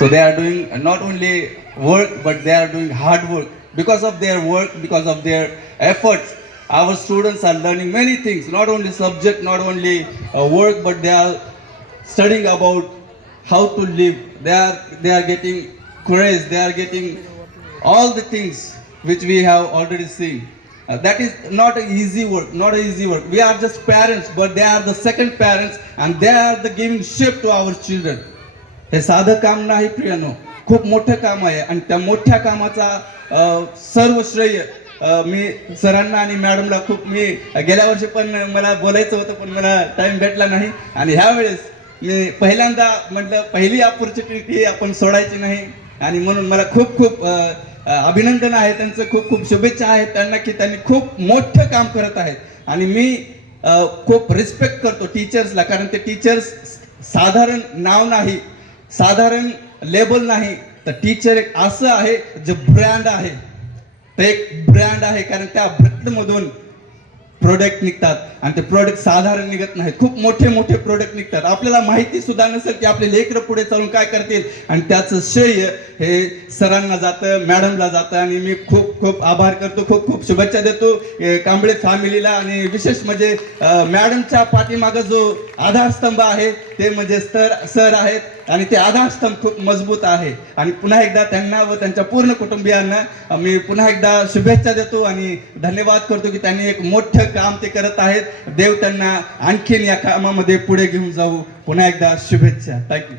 So they are doing not only work, but they are doing hard work. Because of their work, because of their efforts, our students are learning many things, not only subject, not only work, but they are studying about how to live. They are getting courage, they are getting all the things which we have already seen. That is not an easy work, not an easy work. We are just parents, but they are the second parents, and they are the giving shape to our children. हे साधं काम नाही प्रियानो, खूप मोठं काम आहे. आणि त्या मोठ्या कामाचा सर्व श्रेय मी सरांना आणि मॅडमला खूप, मी गेल्या वर्षी पण मला बोलायचं होतं पण मला टाइम भेटला नाही. आणि ह्या वेळेस मी पहिल्यांदा म्हटलं पहिली ऑपॉर्च्युनिटी आपण सोडायची नाही. आणि म्हणून मला खूप खूप अभिनंदन आहे त्यांचं, खूप खूप शुभेच्छा आहेत त्यांना की त्यांनी खूप मोठं काम करत आहेत. आणि मी खूप रिस्पेक्ट करतो टीचर्सला, कारण ते टीचर्स साधारण नाव नाही, साधारण लेबल नाही, तर टीचर एक असं आहे जे ब्रँड आहे. ते एक ब्रँड आहे, कारण त्या ब्रँडमधून प्रोडक्ट निघतात आणि ते प्रोडक्ट साधारण निघत नाहीत, खूप मोठे मोठे प्रोडक्ट निघतात. आपल्याला माहिती सुद्धा नसेल की आपले लेकरं पुढे चालून काय करतील, आणि त्याचं श्रेय हे सरांना जातं, मॅडमला जातं. आणि मी खूप खूप आभार करतो, खूप खूप शुभेच्छा देतो कांबळे फॅमिलीला. आणि विशेष म्हणजे मॅडमच्या पाठीमागं जो आधारस्तंभ आहे ते म्हणजे सर आहेत, आणि ते आधारस्तंभ खूप मजबूत आहे. आणि पुन्हा एकदा त्यांना व त्यांच्या पूर्ण कुटुंबियांना मी पुन्हा एकदा शुभेच्छा देतो आणि धन्यवाद करतो की त्यांनी एक मोठं काम ते करत आहेत. देव त्यांना आणखीन या कामामध्ये पुढे घेऊन जाऊ. पुन्हा एकदा शुभेच्छा. थँक्यू.